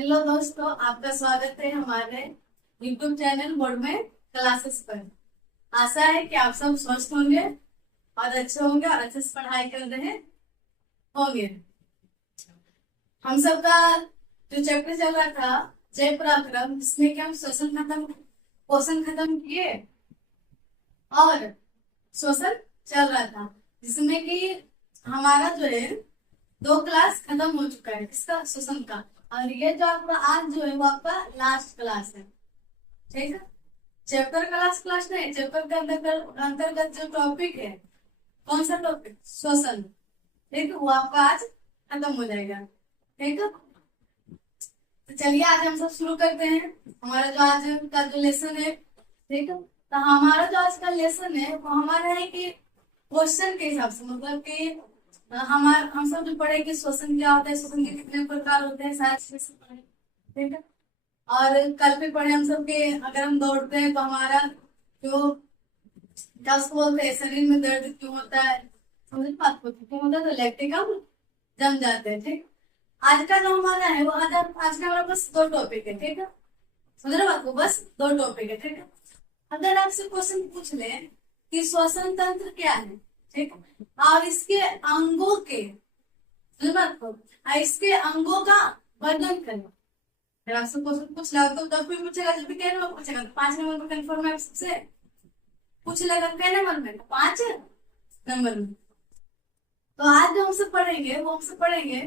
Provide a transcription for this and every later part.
Hello दोस्तों, आपका स्वागत है हमारे YouTube चैनल बोर्ड में क्लासेस पर। आशा है कि आप सब स्वस्थ होंगे और अच्छे होंगे और अच्छे से पढ़ाई कर रहे होंगे। हम सबका जो चैप्टर चल रहा था जय पराक्रम, जिसमें कि हम क्वेश्चन खत्म किए और शोषण चल रहा था, जिसमें कि हमारा जो है 2 क्लास खत्म हो चुका है इसका शोषण का। और ये जो आपका आज जो है वो आपका लास्ट क्लास है, ठीक है। चैप्टर का लास्ट क्लास नहीं, चैप्टर के अंतर्गत जो टॉपिक है, कौन सा टॉपिक, शोषण, ठीक है, वो आपका आज खत्म हो जाएगा, ठीक है। तो चलिए आज हम सब शुरू करते हैं हमारा जो आज का जो लेसन है, ठीक है। तो हमारा जो आज का लेसन है वो हमारा है कि क्वेश्चन के हिसाब से, मतलब कि हम सब जो पढ़े कि शोषण क्या होता है, शोषण के कितने प्रकार होते हैं, सारे चीजें से पढ़े, ठीक है। और कल भी पढ़े हम सब के अगर हम दौड़ते हैं तो हमारा जो क्या उसको बोलते हैं, शरीर में दर्द क्यों होता है, समझ बात को क्यों होता है, तो लैक्टिक हम जम जाते हैं, ठीक। आज का जो हमारा है वो आज का हमारा बस 2 टॉपिक है, ठीक है। समझ रहे हो बात को, बस 2 टॉपिक है, ठीक है। अगर आपसे क्वेश्चन पूछ ले कि श्वसन तंत्र क्या है, ठीक है, और इसके अंगों के, समझ बात को, इसके अंगों का वर्णन करें। अगर आपसे क्वेश्चन पूछ रहा तो तब भी पूछेगा, जब भी कहने में पूछेगा तो 5 नंबर पर कंफर्म है सबसे पूछ लेगा, कहने नंबर में 5 नंबर में। तो आज जो हमसे पढ़ेंगे वो हमसे पढ़ेंगे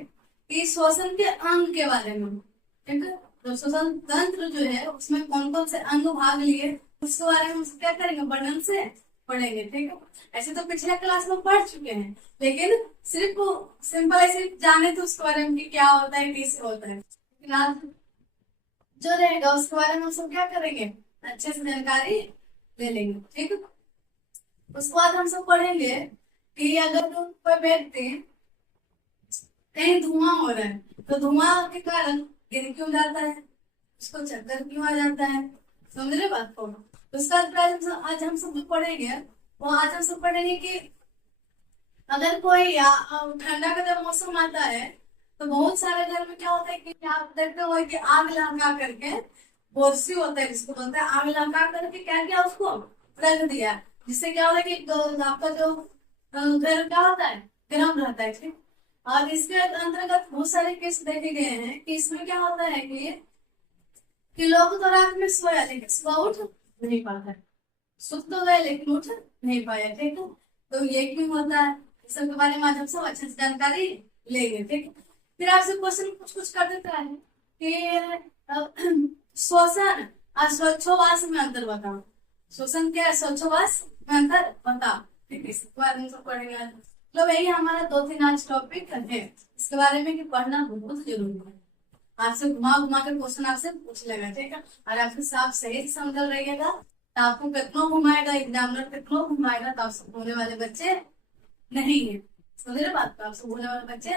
कि श्वसन के अंग के बारे में, ठीक है। तो श्वसन तंत्र जो है उसमें कौन कौन से अंग भाग लिए उसके बारे में हम क्या करेंगे, वर्णन से पढ़ेंगे, ठीक है। ऐसे तो पिछले क्लास में पढ़ चुके हैं, लेकिन सिर्फ सिंपल ऐसे जाने तो उसके बारे में कि क्या होता है, कैसे होता है, लेकिन आज जो रहेगा उसके बारे में हम सब क्या करेंगे, अच्छे से जानकारी ले लेंगे, ठीक है। उसके बाद हम सब पढ़ेंगे कि अगर कोई व्यक्ति कहीं धुआं हो रहा है तो धुआं के कारण गिर क्यों जाता है, उसको चक्कर क्यों आ जाता है, समझ रहे बात को। उसका आज हम सब जो पढ़ेंगे वो आज हम सब पढ़ेंगे कि अगर कोई ठंडा का जब मौसम आता है तो बहुत सारे घर में क्या होता है कि आप देखते हो कि आग लगा करके, बोरसी होता है जिसको बोलते हैं, आग लगा करके क्या किया, उसको रख दिया, जिससे क्या होता है कि आपका जो घर क्या होता है, गर्म रहता है, ठीक। और इसके अंतर्गत बहुत सारे केस देखे गए हैं कि इसमें क्या होता है कि लोग तो रात में सोया लेकिन सुबह उठ नहीं पाता है, सुख तो गए लेकिन उठ नहीं पाया, ठीक है। तो ये क्यों होता है, इस सब के बारे में आज हम सब अच्छे से जानकारी लेंगे, ठीक है। फिर आपसे क्वेश्चन कुछ कुछ कर देता है कि श्वसन और श्वासोच्छ्वास में अंतर बताओ। श्वसन क्या है, श्वासोच्छ्वास में अंतर बताओ, ठीक है। इसके बारे में सब पढ़ेंगे आज। मतलब यही हमारा 2-3 आज टॉपिक है, इसके बारे में कि पढ़ना बहुत जरूरी है। आपसे घुमा घुमा कर क्वेश्चन आपसे पूछ लेगा, ठीक है। और आपके साफ सही से समझ रहेगा तो आपको कितना घुमाएगा एग्जामिनर, कितना घुमाएगा तो आपसे होने वाले बच्चे नहीं है, समझ रहे बात को, आपसे होने वाले बच्चे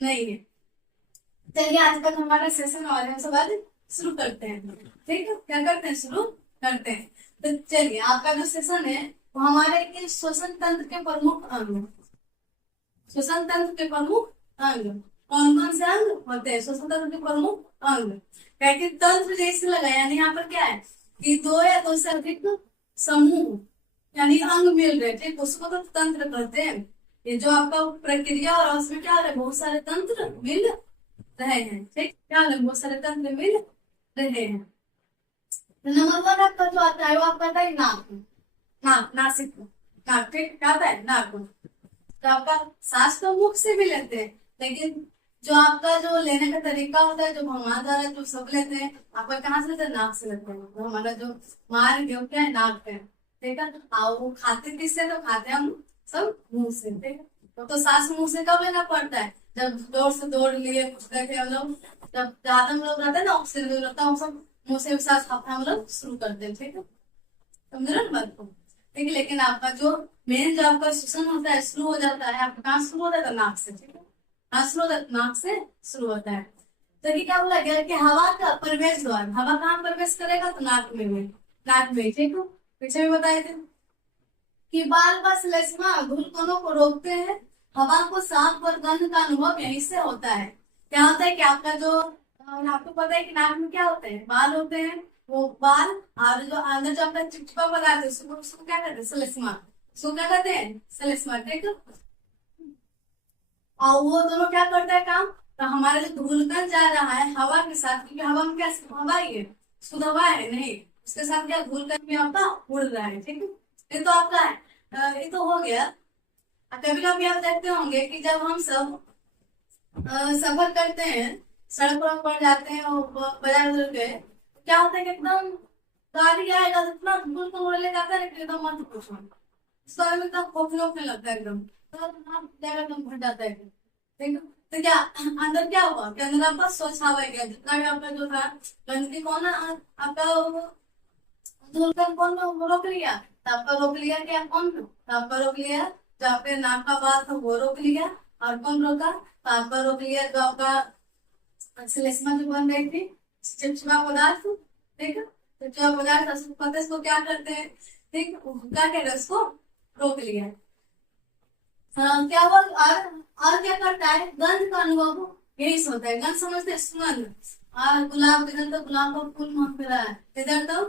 नहीं है। चलिए आज का हमारा सेशन और हम सब आज शुरू करते हैं, ठीक है। क्या करते हैं, शुरू करते हैं। तो चलिए आपका जो सेशन है वो हमारे श्वसन तंत्र के प्रमुख अंग, श्वसन तंत्र के प्रमुख अंग कौन कौन से अंग होते हैं, श्वसन तंत्र के प्रमुख अंग। कहते तंत्र जैसे लगा, यानी यहाँ पर क्या है कि 2 या 2 से अधिक समूह यानी अंग मिल रहे, ठीक, उसको तो तंत्र कहते हैं। ये जो आपका प्रक्रिया और उसमें क्या है, बहुत सारे तंत्र मिल रहे हैं, ठीक, क्या है, बहुत सारे तंत्र मिल रहे हैं। नंबर 1 आपका जो आता है वो आपका आता है नाक, नासिक, नाक, ठीक, क्या आता है, नाक। तो आपका सांस तो मुख से भी लेते हैं, लेकिन जो आपका जो लेने का तरीका होता है, जो भगवान द्वारा जो सब लेते हैं, आपका कहाँ से लेते हैं, नाक से लेते हैं। तो हमारा जो मार्ग है क्या है, नाक है, ठीक है। और वो खाते किससे, तो खाते हम सब मुंह से, ठीक है। तो सांस मुंह से कब लेना पड़ता है, जब जोर से दौड़ लिए कुछ करके हम लोग, जब ज्यादा हम लोग रहते हैं ना ऑक्सीजन लगता है, हम सब मुंह से सांस हम लोग शुरू करते हैं, ठीक है। समझ रहे बात को, ठीक है। लेकिन आपका जो मेन जो आपका श्वसन होता है शुरू हो जाता है, आपका कहाँ शुरू होता है, नाक से, ठीक है। नाक से शुरू होता है। तो ये क्या बोला गया कि हवा का प्रवेश द्वार, हवा कहाँ प्रवेश करेगा, तो नाक में, नाक में, ठीक है। पीछे भी बताए थे कि बाल का श्लेष्मा धूलकणों को रोकते हैं, हवा को साफ और गंध का अनुभव यहीं से होता है। क्या होता है कि आपका जो और आपको पता है कि नाक में क्या होते हैं, बाल होते हैं। वो बाल और जो अंदर जो अपना चिपचिपा पदार्थ है उसको उसको क्या कहते हैं, सलिस्मा। उसको क्या कहते हैं, सलिस्मा। ठीक है। और वो दोनों क्या करता है काम, तो हमारा जो धूलकण जा रहा है हवा के साथ, क्योंकि हवा में क्या हवा ही है, शुद्ध हवा है नहीं, उसके साथ क्या धूलकण भी आपका उड़ रहा है। ठीक है। ये तो आपका है, ये तो हो गया। कभी कभी आप देखते होंगे कि जब हम सब सफर करते हैं, सड़क पर जाते हैं और बाजार उधर गए, तो क्या होता है कि एकदम गाड़ी आएगा तो इतना धूल को उड़ ले जाता है कि एकदम मत पूछो, इस बारे में एकदम खोखले खोखले लगता है एकदम, तो जाएगा एकदम भर जाता है। ठीक है। तो क्या अंदर क्या हुआ कि अंदर आपका स्वच्छ हवा गया, जितना भी आपका जो था गंदगी कौन आपका धूलकण कौन रोक लिया, तो आपका रोक लिया क्या, कौन, तो आपका रोक लिया जो आपके नाक का बाल था वो रोक लिया। और कौन रोका, तो आपका रोक लिया जो आपका श्लेष्मा जो बन रही थी, चिपचिपा पदार्थ। ठीक है। चिपचिपा पदार्थ पता है इसको क्या करते हैं, ठीक है, क्या कहते हैं, उसको रोक लिया। क्या हुआ, और क्या करता है, गंध का अनुभव यही से होता है। गंध समझते हैं, सुगंध। और गुलाब, इधर तो गुलाब का फूल महक रहा है, इधर तो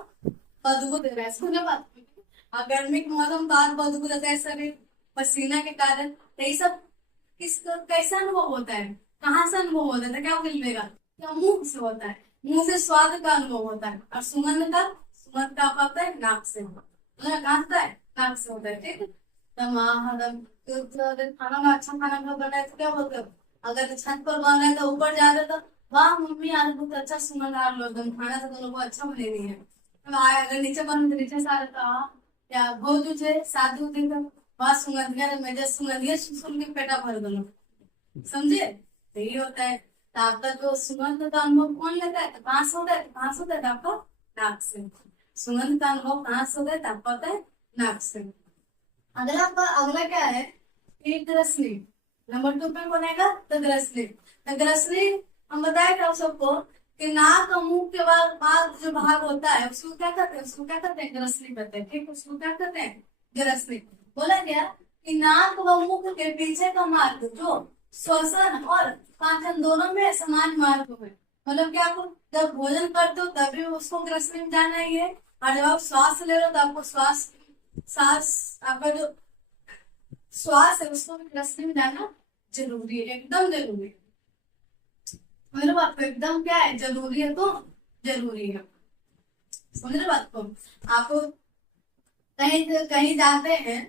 बदबू दे रहा है, सुने बात। और गर्मी के मौसम बाद बदबू देता है शरीर पसीना के कारण। तो ये सब किस कैसा अनुभव होता है, कहाँ से अनुभव होता है, तो क्या मिलेगा, क्या मुंह से होता है। मुंह से स्वाद का अनुभव होता है। और सुगंध का आता है नाक से, मतलब कहाँ से है, नाक से होता है। ठीक है। तो अगर खाना में अच्छा खाना का बना है तो क्या बोलते हो, अगर छत पर बना है तो ऊपर जा रहे तो वाह मम्मी आज बहुत अच्छा सुगंध आ रहा है, खाना तो दोनों को अच्छा बने रही है। अगर नीचे बन तो नीचे से आ रहा था क्या भोज उठे शादी उठी तो वहां सुगंधिया मेरे सुगंधिया सुन के पेटा भर दो, समझे। तो यही होता है। तो आपका जो सुगंध का अनुभव कौन लेता है, तो कहाँ से होता है, तो कहाँ से होता है, तो आपका नाक से। सुगंध का अनुभव कहाँ से होता है, तो आपका होता है नाक से। अगला आपका अगला क्या है, एक ग्रसनी। नंबर 2 पे बनेगा तो ग्रसनी। तो ग्रसनी हम बताए थे आप सबको कि नाक और मुंह के बाद जो भाग होता है उसको क्या कहते हैं, उसको क्या कहते हैं, ग्रसनी कहते हैं। ठीक, उसको क्या कहते हैं, ग्रसनी। बोला गया कि नाक व मुख के पीछे का मार्ग जो श्वसन और पाचन दोनों में समान मार्ग है। मतलब कि आप जब भोजन करते हो तभी उसको ग्रसनी में जाना ही है, और जब आप श्वास ले रहे हो तो आपको सांस आपका जो श्वास है उसको भी ग्रसनी में जाना जरूरी है, एकदम जरूरी है। मतलब आपको एकदम क्या है, जरूरी है तो जरूरी है, समझ रहे बात को। आपको कहीं कहीं जाते हैं,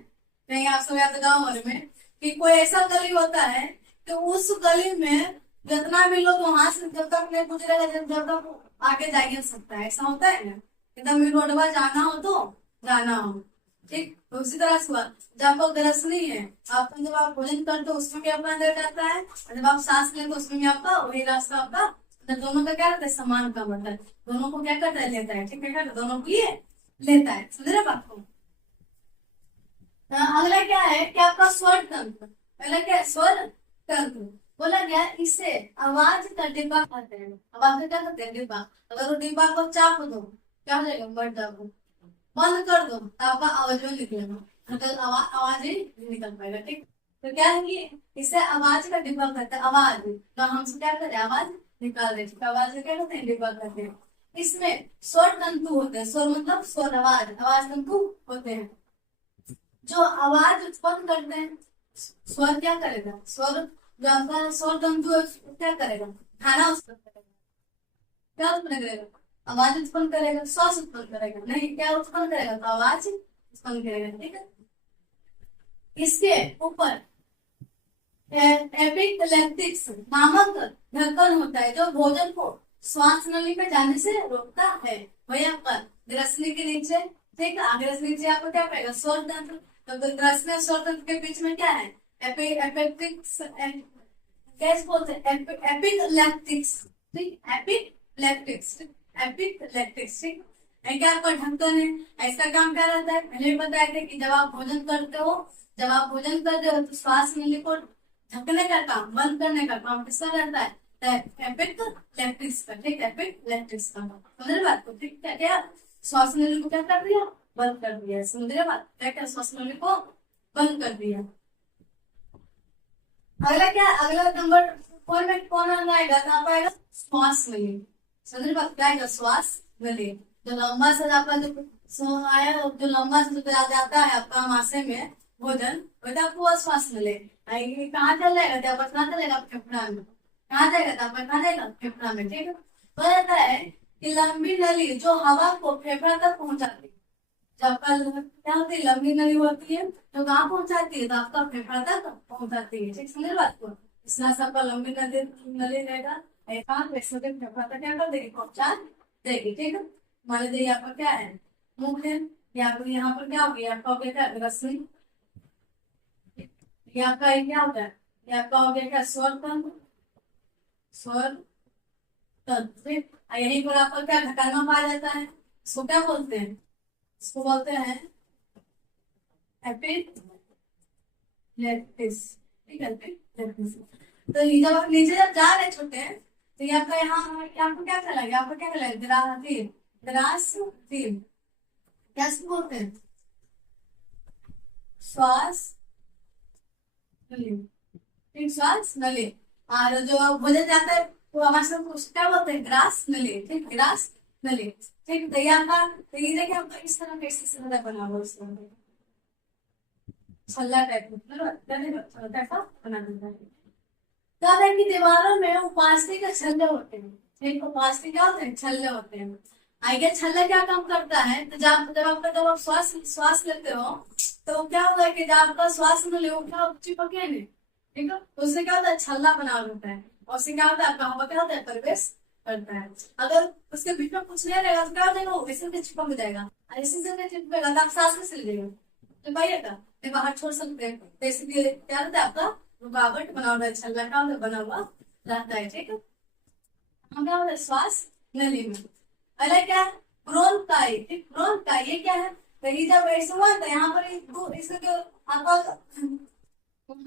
कहीं आप सब जाते गाँव भर में कि कोई ऐसा गली होता है कि उस गली में जितना भी लोग वहां से जब तक नहीं गुजरेगा जब तक आगे जा ही नहीं सकता है, ऐसा होता है ना। एकदम रोडवा जाना हो तो जाना हो। ठीक, तो उसी तरह से हुआ जब आपको ग्रसनी है, आपका जब आप भोजन करते हो उसमें भी अपना अंदर जाता है, और जब आप सांस लेते हो उसमें भी आपका वही रास्ता आपका, दोनों का क्या रहता है, समान का मतलब दोनों को क्या करता है, लेता है। ठीक है, दोनों को ये लेता है, समझ रहे बात को। अगला क्या है कि आपका स्वर तंत्र। पहला क्या है, स्वर तंत्र। बोला गया इसे आवाज का डिब्बा कहते हैं। आवाज का क्या कहते हैं, डिब्बा। अगर वो डिब्बा को चाप दो क्या हो जाएगा, बढ़ जाओ, बंद कर दो तो आपका आवाज में निकलेगा, मतलब आवाज ही नहीं निकल पाएगा। ठीक, तो क्या है कि इसे आवाज का डिब्बा कहते हैं। आवाज तो हम क्या करते हैं, आवाज निकाल रहे हैं, आवाज क्या कहते हैं, डिब्बा कहते हैं। इसमें स्वर तंतु होते हैं, स्वर मतलब स्वर, आवाज, आवाज तंतु होते हैं जो आवाज उत्पन्न करते हैं। स्वर क्या करेगा, स्वर जो आपका स्वर तंतु है क्या करेगा, खाना उत्पन्न करेगा। क्या उत्पन्न करेगा, आवाज उत्पन्न करेगा, श्वास उत्पन्न करेगा नहीं, क्या उत्पन्न करेगा, तो आवाज उत्पन्न करेगा। ठीक है। इसके ऊपर एपिग्लैटिक्स नामक ढक्कन होता है जो भोजन को श्वास नली में जाने से रोकता है। वही आपका ग्रसनी के नीचे, ठीक है, ग्रसनी नीचे आपको क्या पाएगा, स्वर तंत्र। तो ग्रसनी और स्वर तंत्र के बीच में क्या है, एपिग्लैटिक्स, कैसे बोलते हैं, एपिग्लैटिक्स। ठीक, एपिग्लैटिक्स, एपिग्लैटिक्स। ठीक, क्या आपका ढक्कन है, इसका काम क्या रहता है, पहले भी बताया था कि जब आप भोजन करते हो, जब आप भोजन करते हो तो श्वास नली को ढकने का काम, बंद करने का काम किसका रहता है, एपिग्लैटिक्स का। ठीक, एपिग्लैटिक्स का समझ बात को। ठीक, क्या क्या श्वास नली को क्या कर दिया, बंद कर दिया, समझ रहे बात, क्या क्या श्वास नली को बंद कर दिया। अगला क्या, अगला नंबर फोर में कौन अंग आएगा? तो आपका आएगा श्वास नली। समझ बात क्या आएगा? श्वास नली। जो लंबा से आपका जो आया, जो लंबा से जाता है आपका महाशय में भोजन, वैसे आपको वह श्वास नली। कहाँ चल जाएगा? तो कहाँ चलेगा? फेफड़ा में। कहाँ जाएगा? तो आपका कहाँ जाएगा? फेफड़ा में। ठीक है, तो रहता है कि लंबी नली जो हवा को फेफड़ा तक पहुंचाती है। जब कल क्या होती है? लंबी नली होती है तो कहाँ पहुंचाती है? तो आपका फेफड़ा तक पहुंचाती है। ठीक समझे बात को? इसलिए सबका लंबी नली नली रहेगा, फेफड़ा तक क्या कर देगी? पहुंचा देगी। ठीक है, मान लीजिए आपका क्या है? मुख है, यहाँ पर क्या हो गया? आपका हो गया क्या? रश्मि। यहाँ का क्या होता है? यहाँ का हो गया क्या? स्वर तंत्र। स्वर तंत्र। यहीं पर आपका क्या ढकाना पाया जाता है? इसको क्या बोलते हैं? इसको बोलते हैं एपिलेक्टिस। ठीक है, एपिलेक्टिस। तो ये जब आप नीचे जब जा रहे हैं छोटे, तो ये आपका यहाँ आपको क्या कहलाएगा? आपको क्या कहलाएगा? ग्रासदीप। ग्रासदीप कैसे बोलते हैं? श्वास नली। ठीक, श्वास नली। और जो भोजन जाता है वो हमारे सब उसको क्या बोलते हैं? ग्रास नली। ठीक, ग्रास नली। ठीक, तो यहाँ का तो ये देखिए आपका इस तरह कैसे सरदा बना हुआ उस तरह छल्ला टाइप का बना देता है। क्या है कि दीवारों में उपासनी के छल्ले होते हैं। ठीक, उपासनी क्या होते हैं? छल्ले होते हैं। आगे छल्ला क्या काम करता है? तो जब आप श्वास श्वास लेते हो तो क्या होता है कि जब आपका श्वास में ले क्या चिपके नहीं। ठीक है, तो उससे क्या होता है? छल्ला बना होता है, और उससे क्या होता है? आपका हवा क्या होता है? प्रवेश करता है। अगर उसके बीच में कुछ नहीं रहेगा तो क्या हो जाएगा? वो इसी से चिपक जाएगा, और इसी से चिपकेगा तो आप सांस में चल जाएगा, तो पाइएगा तो बाहर छोड़ सकते हैं। तो इसलिए क्या होता है? आपका रुकावट बना हुआ है, छल्ला क्या होता है? बना हुआ रहता है। ठीक है, हम क्या होता है? श्वास नली में। पहले क्या है? ब्रोंकाई। ठीक, ब्रोंकाई ये क्या है? तो ये जब ऐसे हुआ था यहाँ पर इससे जो आपका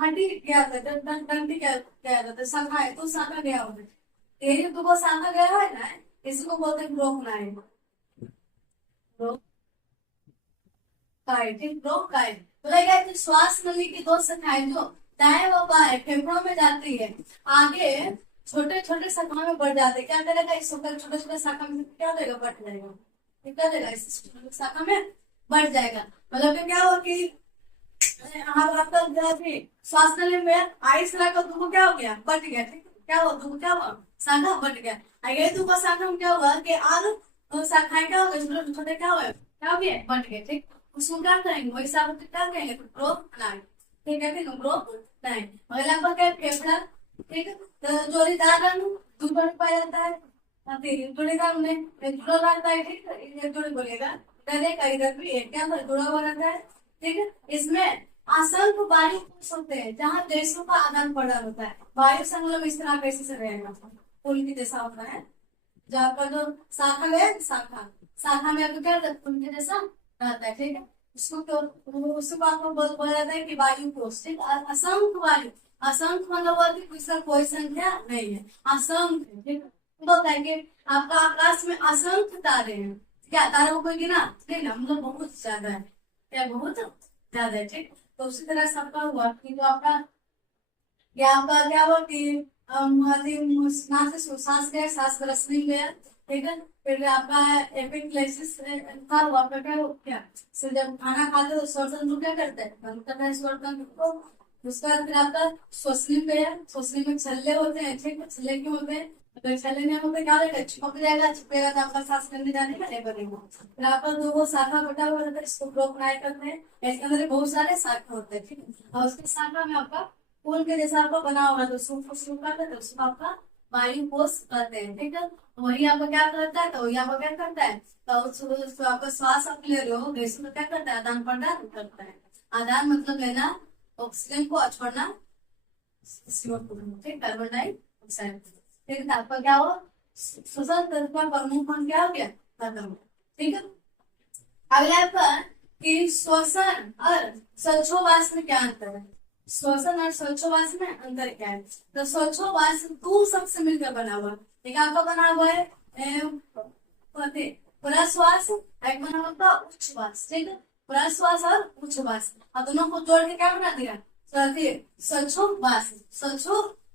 हड्डी क्या होता है? डंडी क्या होता है? शाखा है, तो शाखा गया होता है। तेरी तो शाखा गया है ना, इसको बोलते हैं ब्रोंकाई। ठीक, ब्रोंकाई बोला गया कि श्वास नली की दो शाखाएं जो दाएं व बाएं फेफड़ों में जाती है, आगे छोटे छोटे शाखाओं में बढ़ जाते हैं। क्या करेगा? इस छोटे छोटे शाखा में क्या हो जाएगा? बढ़ जाएगा। क्या देगा? इस शाखा में बढ़ जाएगा। मतलब कि क्या हो कि आपका श्वास नली में आइस का दुगो क्या हो गया? बढ़ गया। ठीक, क्या हुआ? दुगो क्या हुआ? शाखा बढ़ गया। ये दुगो शाखा में क्या हुआ कि आग शाखाएं क्या हो गए? छोटे छोटे क्या हुए? क्या हो गया? बढ़ गए। ठीक, उसको क्या करेंगे? वही शाखा क्या करेंगे? ग्रोथ बनाएंगे। ठीक है, ग्रोथ बनाएंगे। अगला आपका क्या? फेफड़ा। ठीक है, तो जोड़ीदार रंग दूर पर पाया जाता है। जोड़ीदार में जुड़ा रहता है। ठीक है, ये जोड़ी बोलेगा इधर एक इधर भी एक क्या जुड़ा हुआ रहता है। ठीक है, इसमें असंख्य वायु कोश होते हैं जहाँ गैसों का आदान प्रदान होता है। वायु संगम इस तरह कैसे से रहेगा? पुल की जैसा होता है। जो आपका जो शाखा है, शाखा शाखा में आपको क्या रहता है? पुल के जैसा रहता है। ठीक है, उसको आपको बोला जाता है कि वायु कोश। ठीक, असंख्य वायु। असंख्य मतलब हुआ कि इसका कोई संख्या नहीं है, असंख्य। ठीक, बोलता है कि आपका आकाश में असंख्य तारे हैं। क्या तारे को कोई गिना नहीं ना, मतलब बहुत ज्यादा है। क्या? बहुत ज्यादा है। ठीक, तो उसी तरह सबका हुआ कि जो आपका आपका क्या हुआ कि सांस गया, सांस रस नहीं गया। ठीक है, फिर आपका एपिक्लेसिस था, वो आपका क्या हो गया? फिर जब खाना खाते तो श्वसन क्या करता है? बंद करता है श्वसन को। उसके बाद फिर आपका श्वसनी गया। श्वसनी में छल्ले होते हैं। ठीक है, छल्ले क्यों होते हैं? अगर छल्ले नहीं होते क्या होगा? चिपक जाएगा, चिपकेगा तो आपका सांस करने जाने का नहीं बनेगा। फिर आपका दो शाखा बटा हुआ रहता है, इसको ब्रोंकाई करते हैं। इसके अंदर बहुत सारे शाखा होते हैं। ठीक है, और उसके शाखा में आपका फूल के जैसा आपका बना हुआ तो उसको करते हैं, उसको आपका वायु कोश कहते हैं। ठीक है, वही आपका क्या करता है? तो वही आपका क्या करता है? तो उसको आपका श्वास आप ले रहे हो, गैसों में क्या करता है? आदान प्रदान करता है। आदान मतलब लेना ऑक्सीजन को, छोड़ना CO2। ठीक, कार्बन डाइऑक्साइड। ठीक, आपका क्या हो? श्वसन तंत्र का प्रमुख अंग क्या हो गया? खत्म। ठीक है, अगला आपका कि श्वसन और श्वासोच्छ्वास में क्या अंतर है? श्वसन और श्वासोच्छ्वास में अंतर क्या है? तो श्वसोच्छ्वास दो शब्द से मिलकर बना हुआ। ठीक, आपका बना हुआ है प्रश्वास, एक बना हुआ उच्छ्वास। ठीक है, प्रश्वास और उच्छ्वास, और दोनों को जोड़ के क्या बना दिया? श्वसोच्छ्वास।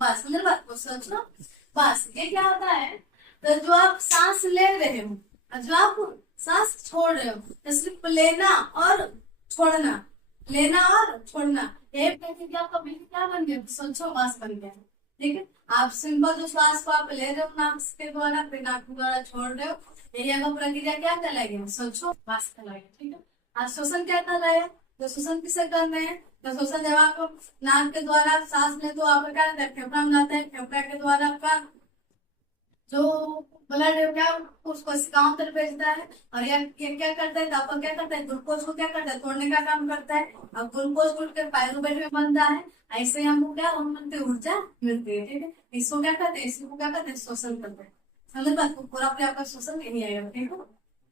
बस समझ बात को, सोचो बस। ये क्या होता है, तो जो आप सांस ले रहे हो और जो आप सांस छोड़ रहे हो, तो सिर्फ लेना और छोड़ना, लेना और छोड़ना, ये प्रक्रिया आपका बिल्कुल क्या बन गया, श्वासोच्छ्वास बन गया। ठीक है, आप सिंपल जो श्वास को आप ले रहे हो नाक के द्वारा, फिर नाक के द्वारा छोड़ रहे हो, यही आपका प्रक्रिया क्या कहलाएगी, श्वासोच्छ्वास कहलाएगा। ठीक है, आज श्वसन क्या कहलाएगा, तो श्वसन किसे करते हैं, तो श्वसन जब आप नाक के द्वारा आप सांस ले तो आपका क्या होता है, फेफड़ा में जाता है, फेफड़ा के द्वारा आपका जो ब्लड है क्या उस कोशिकाओं तक भेजता है, और ये क्या करता है, तो आपका क्या करता है, ग्लूकोज को क्या करता है, तोड़ने का काम करता है, और ग्लूकोज टूट कर पायरुवेट में बनता है। ऐसे हमको क्या उनकी ऊर्जा मिलती है। ठीक है, इसको क्या करते हैं, इसको क्या करते हैं, शोषण करते हैं। समझ बात को, पूरा अपने आपका शोषण यही आएगा। ठीक है,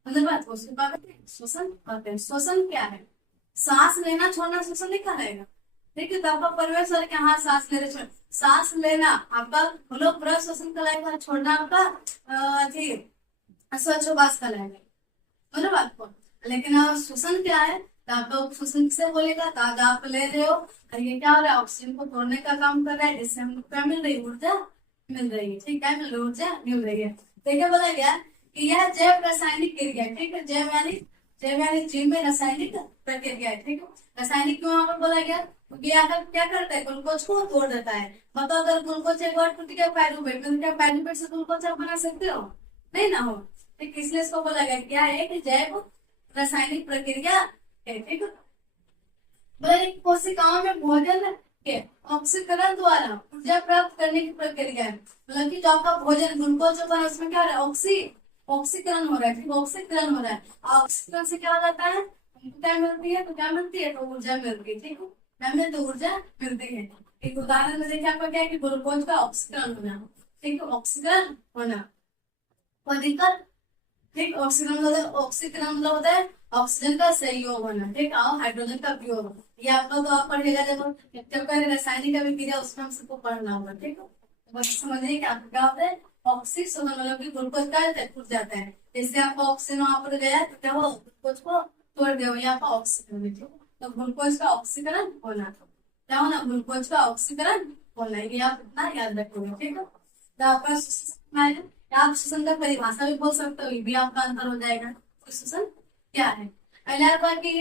समझ बात को, शोषण करते हैं। शोषण क्या है, सांस लेना छोड़ना शोषण नहीं कहलाएगा। ठीक है, तो आपका परिवेश और क्या, हाँ सांस ले रहे, सांस लेना आपका लोग पूरा श्वसन कहलाएगा, छोड़ना आपका अथी श्वासोच्छ्वास कहलाएगा। मतलब आपको, लेकिन श्वसन क्या है, तो आपका श्वसन किसे बोलेगा, तो आज आप ले रहे हो और ये क्या हो रहा है, ऑक्सीजन को तोड़ने का काम कर रहा है, जिससे हमको क्या मिल रही है, ऊर्जा मिल रही है। ठीक है, ऊर्जा मिल रही है। देखिए बोला गया कि यह जैव रासायनिक क्रिया। ठीक है, जैव यानी जीव में रासायनिक प्रक्रिया है। ठीक है, रासायनिक क्यों यहाँ पर बोला गया, क्योंकि आकर क्या करता है, ग्लूकोज को तोड़ देता है। बताओ अगर ग्लूकोज एक बार टूट गया पायरुवेट में, क्या पायरुवेट से ग्लूकोज आप बना सकते हो, नहीं ना हो। ठीक, इसलिए इसको बोला गया क्या है, कि जैव रासायनिक प्रक्रिया है। ठीक है, कोशिकाओं में भोजन के ऑक्सीकरण द्वारा ऊर्जा प्राप्त करने की प्रक्रिया है। मतलब कि जो आपका भोजन ग्लूकोज जो बना उसमें क्या हो रहा है, ऑक्सीकरण हो रहा है। ठीक, ऑक्सीकरण हो रहा है, ऑक्सीकरण से क्या हो जाता है, हमको क्या मिलती है, तो क्या मिलती है, तो ऊर्जा मिलती है। ठीक है, हमें तो ऊर्जा मिलती है। एक उदाहरण में देखिए आपका क्या है, कि ग्लूकोज का ऑक्सीकरण होना। ठीक है, ऑक्सीकरण होना कोई दिक्कत। ठीक, ऑक्सीकरण मतलब होता है ऑक्सीजन का सहयोग होना। ठीक, और हाइड्रोजन का वियोग। ये आपका तो आप पढ़ेगा जब रासायनिक अभिक्रिया उसमें हम सबको पढ़ना होगा। ठीक है, तो बस समझिए कि आपका क्या होता है, ऑक्सीकरण मतलब कि ग्लूकोज का टूट जाता है। जैसे आपका ऑक्सीजन वहां पर गया तो क्या हो, ग्लूकोज को तोड़ दिया, यहाँ पर ऑक्सीकरण। ठीक है, तो ग्लूकोज का ऑक्सीकरण होना, क्या होना, ग्लूकोज का ऑक्सीकरण होना, ये आप इतना याद रखोगे। ठीक है, तो आपका आप श्वसन का परिभाषा भी बोल सकते हो, ये भी आपका आंसर हो जाएगा। तो श्वसन क्या है, पहले आपका की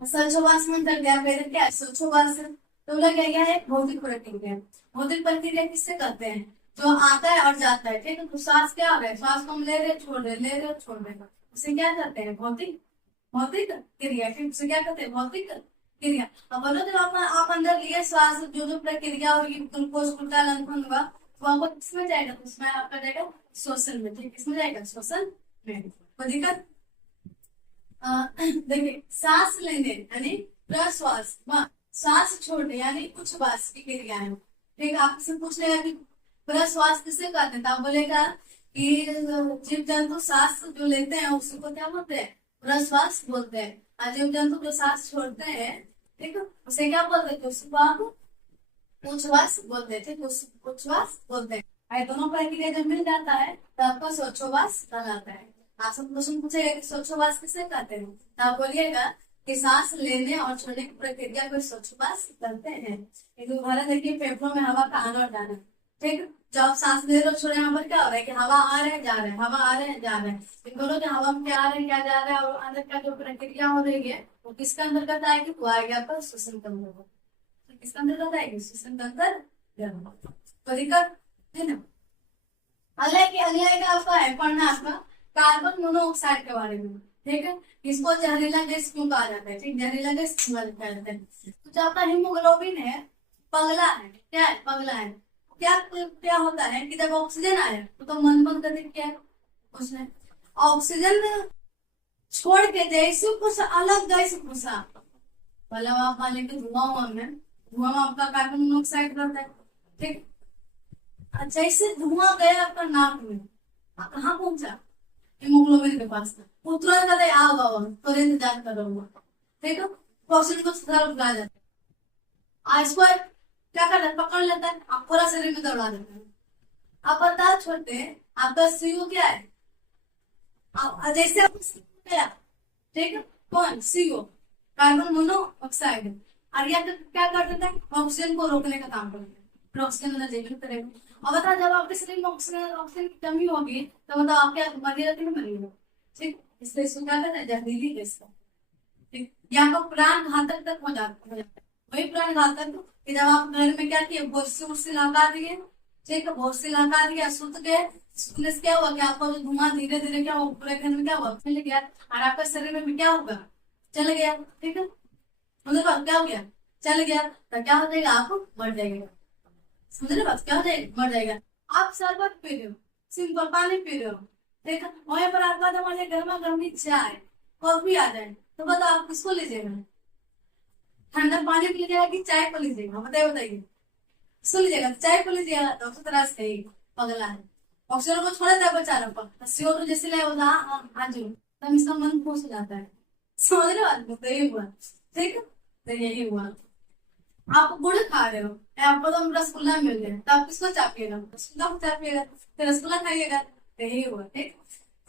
श्वासोच्छ्वास में कर दिया, फिर क्या श्वासोच्छ्वास, तो लग गया है भौतिक प्रक्रिया। भौतिक प्रक्रिया किससे करते हैं, जो आता है और जाता है। ठीक है, तो श्वास क्या हो रहा है, श्वास को हम ले रहे छोड़ रहे, ले रहे छोड़ रहे, उसे क्या करते हैं, भौतिक क्रिया। ठीक, उसे क्या करते हैं, भौतिक क्रिया। अब बोलो जब आप अंदर लिए श्वास, जो प्रक्रिया होगी, ग्लूकोज होगा, तो आपको किसमें जाएगा, तो उसमें आपका जाएगा श्वसन में। ठीक, किसमें जाएगा, श्वसन में। कोई दिक्कत, देखिए सांस लेने यानी प्रश्वास, सांस छोड़ने यानी उच्छ्वास की क्रिया है। ठीक, आपसे पूछ लेगा कि प्रश्वास किसे कहते हैं, तो आप बोलेगा कि जीव जंतु सांस जो लेते हैं उसी को क्या बोलते हैं, प्रश्वास बोलते हैं। और जीव जंतु जो सांस छोड़ते हैं, ठीक है, उसे क्या बोलते हैं, उसको आप उच्छ्वास बोलते हैं। ठीक, उच्छ्वास बोलते हैं। दोनों प्रक्रिया जब मिल जाता है तो आपका श्वासोच्छ्वास कहलाता है। आपसे क्वेश्चन पूछेगा कि श्वासोच्छ्वास किसे कहते हैं, तो आप बोलिएगा कि सांस लेने और छोड़ने की प्रक्रिया को श्वासोच्छ्वास कहते हैं। एक उदाहरण देखिए, फेफड़ों में हवा का आना और जाना। ठीक, जब आप सांस ले रहे हो छोड़े, यहाँ पर क्या हो रहा है कि हवा आ रहे हैं जा रहे हैं, हवा आ रहे हैं जा रहे हैं। इन दोनों के हवा में क्या आ रहे हैं क्या जा रहा है, और अंदर का जो प्रक्रिया हो रही है वो किसका अंतर्गत आएगी, वो आएगा आपका श्वसन तंत्र। किसका अंतर्गत आएगी, श्वसन तंत्र। तो दिक्कत है ना। अगला आपका है पढ़ना आपका कार्बन मोनोऑक्साइड के बारे में। ठीक है, इसको जहरीला गैस क्यों कहा जाता है, ठीक, जहरीला गैस क्यों कहा जाता है। तो जो आपका हीमोग्लोबिन है पगला है, क्या है, पगला है। क्या होता है कि जब ऑक्सीजन आए तो मन बंद करके क्या है, उसने ऑक्सीजन छोड़ के जैसे कुछ अलग गैस घुसा, मतलब आप मान लेंगे धुआं में आपका कार्बन मोनोऑक्साइड करता है। ठीक, जैसे धुआं गया आपका नाक में, कहाँ पहुंचा, हीमोग्लोबिन के पास, वो तुरंत कहते आओ तो इंतजार करो। ठीक है, ऑक्सीजन को सुधार उठा जाता है, इसको क्या करता है, पकड़ लेता है, आप पूरा शरीर में दौड़ा देता है। आप बता छोड़ते आपका सीओ क्या है, जैसे आप गया, ठीक है, कौन, सीओ कार्बन मोनोऑक्साइड, और यह क्या कर देता है, ऑक्सीजन को रोकने का काम करता है। फिर ऑक्सीजन अंदर जाएगी करेगा। और बता जब आपके शरीर में ऑक्सीजन ऑक्सीजन की कमी होगी तो मतलब आप क्या मरी रहती है मरेगा। ठीक, इसलिए इसको क्या कहते हैं जहरीली गैस। ठीक, ये आपका प्राण घातक तक हो जाता है। वही प्राण घातक कि जब आप घर में क्या किए बोसी उसी लगा दिए, ठीक है बोसी लगा दिया सुत गए, सुनने से क्या हुआ कि आपका जो धुआं धीरे धीरे क्या हुआ पूरे घर में क्या हुआ फैल गया और आपका शरीर में भी क्या होगा चल गया। ठीक है समझ बात क्या हो गया चल गया तो क्या हो जाएगा आप मर जाएगा। समझ रहे बात क्या हो जाएगा मर जाएगा। आप शरबत पी रहे हो सिंपल पानी पी रहे हो, ठीक है वहीं पर आपका हमारे गर्मा गर्मी चाय कॉफी आ जाए तो बताओ आप किसको लीजिएगा, ठंडा पानी को लीजिएगा कि चाय को लीजिएगा बताइए बताइए किसको लीजिएगा। चाय को लीजिएगा तो उसी तरह से ही पगला है ऑक्सीजन को छोड़ा था बेचारा पर CO2 जैसे लाए होता हाँ जी तब इसका मन खुश हो जाता है। समझ रहे बात तो यही हुआ। ठीक है तो यही हुआ। आप गुड़ खा रहे हो आपको तो रसगुल्ला मिल गया तो आप किसको चापिएगा रसगुल्ला को चापिएगा फिर रसगुल्ला खाइएगा तो यही हुआ। ठीक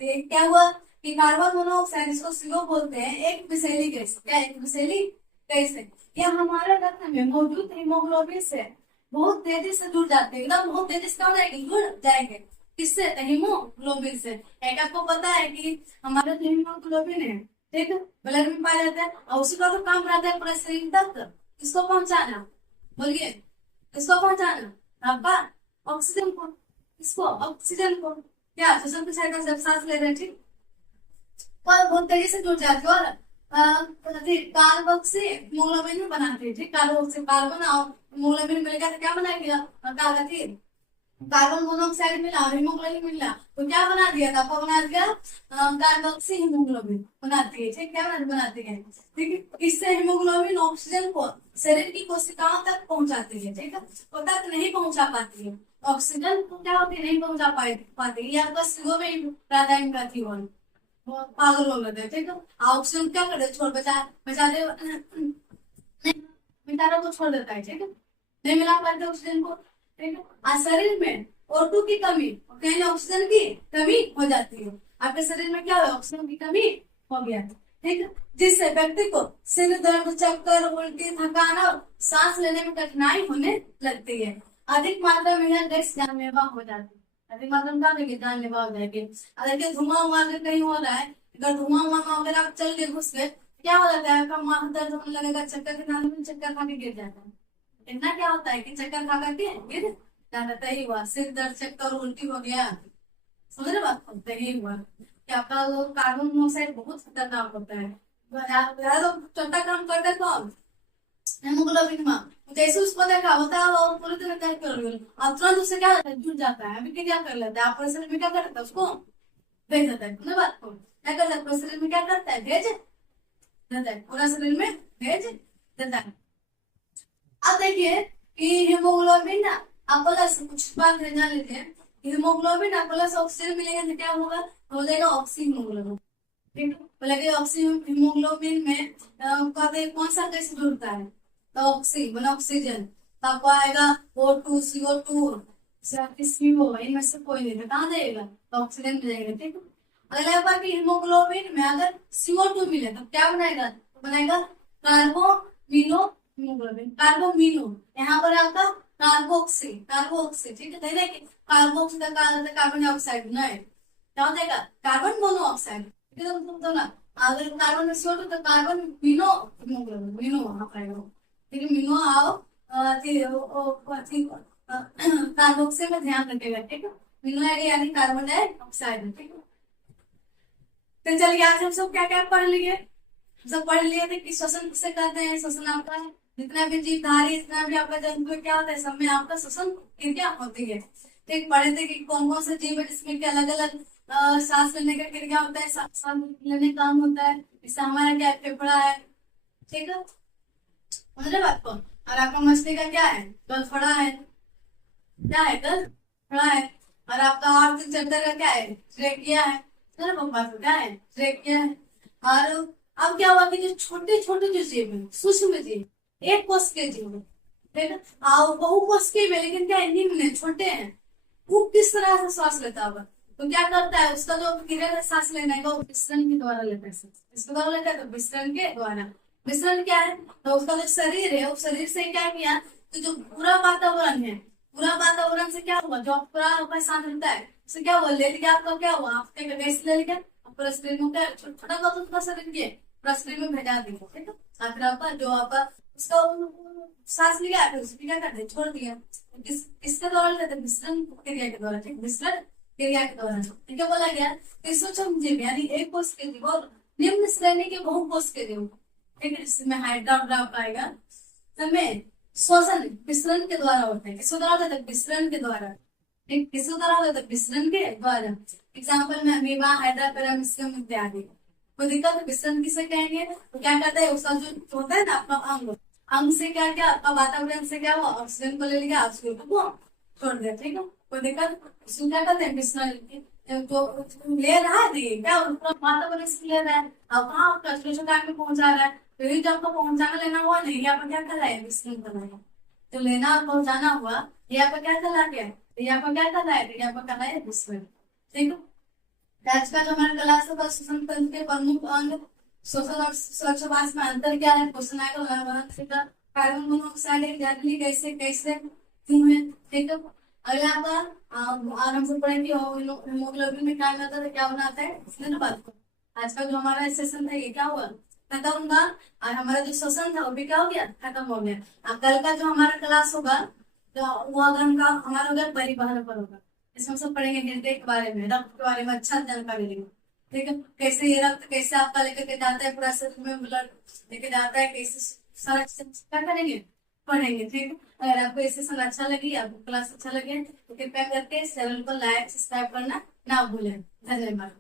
तो ये क्या हुआ कि कार्बन मोनोऑक्साइड इसको CO बोलते हैं एक विषैली गैस। क्या एक विषैली गैस है। यह हमारे रक्त में मौजूद हीमोग्लोबिन से बहुत तेजी से जुड़ जाते हैं एकदम बहुत तेजी से क्या हो जाएंगे जुड़ जाएंगे किससे हीमोग्लोबिन से। एक आपको पता है कि हमारा जो हीमोग्लोबिन है ठीक है ब्लड में पाया जाता है और उसी का तो काम रहता है पूरे शरीर तक किसको पहुंचाना बोलिए किसको पहुंचाना आपका ऑक्सीजन को किसको ऑक्सीजन को क्या श्वसन की सहायता से सांस ले रहे हैं। ठीक और बहुत तेजी से जुड़ जाती है और कार्बन से हीमोग्लोबिन बनाते हैं। ठीक कार्बन से कार्बन और हीमोग्लोबिन मिलकर तो क्या बनाएगा कार्बन मोनोऑक्साइड मिला और हीमोग्लोबिन मिला तो क्या बना दिया था आपको बना दिया कार्बोक्सी हीमोग्लोबिन बनाती है। ठीक क्या बनाती है ठीक है इससे हीमोग्लोबिन ऑक्सीजन को शरीर की कोशिकाओं तक पहुंचाती है। ठीक है वो तक नहीं पहुंचा पाती है ऑक्सीजन को क्या होती है नहीं पहुंचा पाती है आपका CO में प्राणायाम करती हो पागल हो गए। ठीक है ऑक्सीजन क्या कर दे छोड़ बचा बचा दे बेचारा को छोड़ देता है। ठीक है नहीं मिला पाते ऑक्सीजन को। ठीक है आज शरीर में O2 की कमी कहीं ऑक्सीजन की कमी हो जाती है आपके शरीर में क्या हो ऑक्सीजन की कमी हो गया। ठीक है जिससे व्यक्ति को सिर दर्द चक्कर उल्टी थकान और सांस लेने में कठिनाई होने लगती है। अधिक मात्रा में यह गैस जानलेवा हो जाती है। अधिक मात्रा में क्या जानलेवा हो जाएगी। अगर धुआं हुआ अगर कहीं हो रहा है अगर धुआं हुआ अगर आप चल के घुस गए क्या हो जाता है आपका माथा दर्द होने लगेगा चक्कर के नाम में चक्कर खा के गिर जाता है। इतना क्या होता है कि चक्कर खा करके गिर जाता ही हुआ सिर दर्द चक्कर उल्टी हो गया। समझ रहे बात होता ही हुआ कि आपका कार्बन मोनोऑक्साइड बहुत खतरनाक होता है। तो छोटा काम करता है कौन हेमोग्लोबिन में जैसे उसको देखा होता है वो पूरी तरह क्या कर अब तुरंत उससे क्या जुड़ जाता है। अभी क्या कर लेता है आपके शरीर में क्या करता है उसको भेज देता है। बात को क्या करता है पूरे शरीर में क्या करता है भेज देता है पूरा शरीर में भेज देता है। अब देखिए कि हीमोग्लोबिन आपको कुछ बात जान लेते हैं हीमोग्लोबिन आपको ऑक्सीजन मिलेगा तो क्या होगा हो जाएगा ऑक्सी हीमोग्लोबिन। ठीक है बोले ऑक्सी हीमोग्लोबिन में कहते हैं कौन सा गैस जुड़ता है तो ऑक्सी मतलब ऑक्सीजन तो आपको आएगा O2 CO2 CO इनमें से कोई नहीं कहाँ जाएगा तो ऑक्सीजन मिलेगा। ठीक है अगला बात की हीमोग्लोबिन में अगर CO2 मिले तो क्या बनाएगा तो बनाएगा कार्बोमिनो हीमोग्लोबिन कार्बोमिनो यहाँ पर आपका कार्बोक्सी कार्बोक्सी। ठीक है देखिए कार्बोक्सी का कार्बन डाइऑक्साइड नहीं क्या हो जाएगा कार्बन मोनोऑक्साइड। तो ना अगर कार्बन में CO2 तो कार्बन मिनो हीमोग्लोबिन मिनो वहां पाएगा। ठीक है मिनो आओ कार्बोक्सी में ध्यान रखेगा। ठीक है मिनो यानी कार्बन डाइऑक्साइड। ठीक है तो चलिए आज हम सब क्या क्या पढ़ लिए सब पढ़ लिए थे कि श्वसन किसे कहते हैं। श्वसन आपका जितना भी जीवधारी जितना भी आपका जंतु क्या होता है सब में आपका श्वसन क्रिया होती है। ठीक पढ़े थे कि कौन कौन से जीव है जिसमें क्या अलग अलग सांस लेने का क्रिया होता है सांस लेने का काम होता है इससे हमारा क्या फेफड़ा है। ठीक है समझ बात को और आपका मछली का क्या है गलफड़ा है क्या है गलफड़ा है और आपका और चटर का क्या है ट्रेकिया है क्या है ट्रेकिया है। और अब क्या हुआ कि जो छोटे छोटे जो जीव है सूक्ष्म जीव एक कोष के जीव है ठीक है बहु कोष के भी लेकिन क्या निम्न छोटे हैं वो किस तरह से श्वास लेता होगा तो क्या करता है उसका जो क्रिया है सांस लेने का वो विसरण के द्वारा लेता है। इसके द्वारा लेता है तो विसरण के द्वारा विसरण क्या है तो उसका जो शरीर है उस शरीर से क्या किया तो जो पूरा वातावरण है पूरा वातावरण से क्या हुआ, जो पूरा आपका साथ रहता है उससे क्या हुआ, ले लिया आपका, क्या हुआ आपके गैस ले लिया, पूरा शरीर में क्या छोटा सा थोड़ा सा लेंगे, पूरा शरीर में भेजा देंगे, ठीक है। फिर आपका जो आपका उसका सांस लिया, फिर उसकी क्या करते छोड़ दिया, किसके द्वारा लेते हैं, मिश्रण क्रिया के द्वारा, ठीक, मिश्रण क्रिया के द्वारा, ठीक है, बोला गया। तो सोचो मुझे यानी एक कोष के जीव और निम्न श्रेणी के बहुकोष के जीव, ठीक है, जिसमें हाइड्रोग्राफ आएगा, हमें श्वसन विसरण के द्वारा होता है, किसके द्वारा होता है, विसरण के द्वारा, ठीक, किसके द्वारा होता है, विसरण के द्वारा। एग्जाम्पल में अमीबा, हाइड्रा, पैरामीशियम इत्यादि। कोई दिक्कत है, विसरण किसे कहेंगे, तो क्या करता है उसका जो होता है ना अपना अंग, अंग से क्या क्या आपका वातावरण से क्या हुआ, ऑक्सीजन को ले लिया, ऑक्सीजन को छोड़ दिया, ठीक है, कोई दिक्कत, उसको क्या करते हैं विसरण, तो ले रहा है, देखिए क्या वातावरण से ले रहा है, अब कहाँ टाइम में पहुंचा रहा है, फिर जब आपको पहुंचाना लेना हुआ नहीं, यहाँ पर क्या कर रहा है, विसरण कर रहा है, तो लेना और पहुंचाना हुआ, यहाँ पर क्या चला गया, यहाँ पर क्या कर रहा है, यहाँ पर कर रहा है विसरण, ठीक है। आज का जो हमारा क्लास होगा श्वसन तंत्र के प्रमुख अंग, श्वसन और श्वासोच्छ्वास में अंतर क्या है, क्वेश्चन आएगा, कार्बन मोनोऑक्साइड कैसे कैसे क्यों है, ठीक है। अगला आपका आरंभ से पढ़ेंगे हीमोग्लोबिन में क्या बनाता है, क्या बनाता है, इसलिए ना बात करो। आज का जो हमारा सेशन था ये क्या हुआ, खत्म होगा, और हमारा जो सेशन था वो भी क्या हो गया, खत्म हो गया। अब कल का जो हमारा क्लास होगा, तो वो अगर हमारा होगा परिवहन पर होगा, इसमें सब पढ़ेंगे हृदय के बारे में, रक्त के बारे में अच्छा जानकारी लेंगे, ठीक है, कैसे ये रक्त कैसे आपका लेकर के जाता है, पूरा शरीर में ब्लड लेके जाता है, कैसे सारा चीज क्या करेंगे, पढ़ेंगे, ठीक है। अगर आपको ये सेशन अच्छा लगी, आपको क्लास अच्छा लगे, तो कृपया करके चैनल को लाइक सब्सक्राइब करना ना भूलें। धन्यवाद।